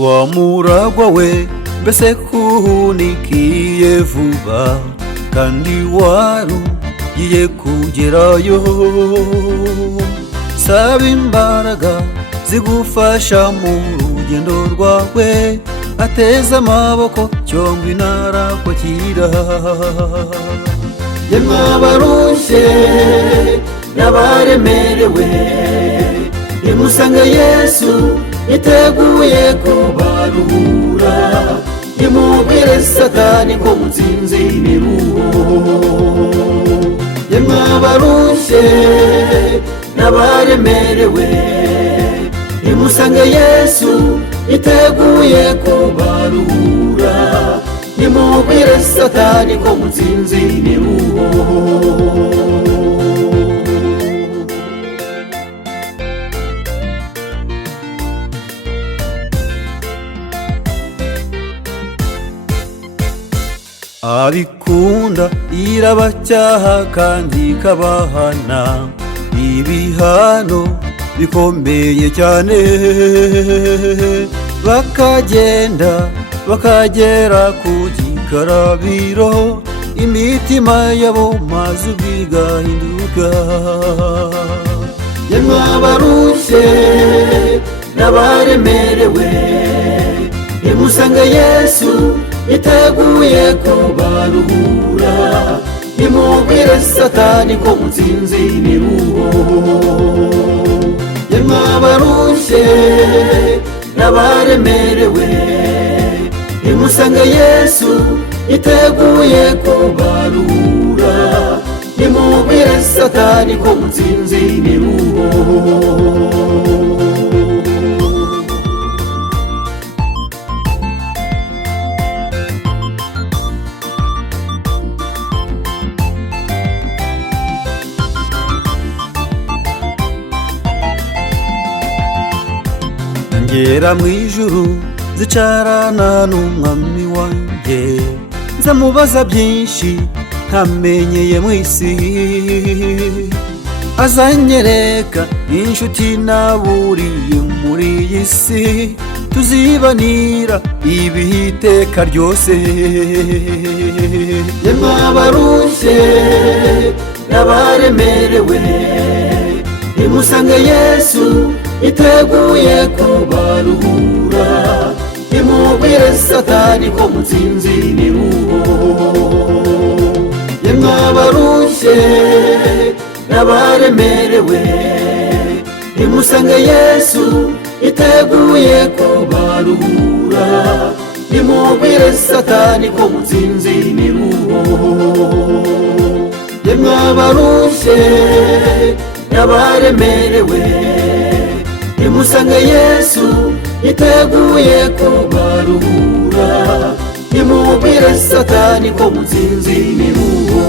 wa muragwa we mbese kunikiye vuba kandi warugiye kugerayo. Saba imbaraga zigufasha mu rugendo rwawe, ateze amaboko cyongwa inarakwakira. Yemwe abarushye n'abaremerewe, nimusange Yesu yiteguye kubaruhura. Nimubwire Satani ko mutsinze imiruho. Yemwe abarushye n'abaremerewe, nimusange Yesu yiteguye kubaruhura. Nimubwire Satani ko mutsinze imiruho. Abikunda irabacyaha kandi ikabahana ibihano bikomeye cyane, bakagenda bakagera ku gikarabiro, imitima yabo maze bigahinduka. Yemwe abarushye n'abaremerewe, nimusange Yesu yiteguye kubaruhura. Nimubwire Satani ko mutsinze imiruho. Yemwe abarushye n'abaremerewe, nimusange Yesu yiteguye kubaruhura. Nimubwire Satani ko mutsinze imiruho. Ngera mwijuru zicarana n'umwami wanjye, nzamubaza byinshi ntamenyeye mwisi. Azanyereka inshuti naburiye muri iyi si, tuzibanira ibiteka ryose. Yemwe abarushye n'abaremerewe, nimusange Yesu yiteguye kubaruhura. Nimubwire Satani ko mutsinze imiruho. Yemwe abarushye n'abaremerewe, nimusange Yesu yiteguye kubaruhura. Nimubwire Satani ko mutsinze imiruho. Yemwe abarushye n'abaremerewe, nimusange Yesu yiteguye kubaruhura. Nimubwire Satani ko mutsinze imiruho.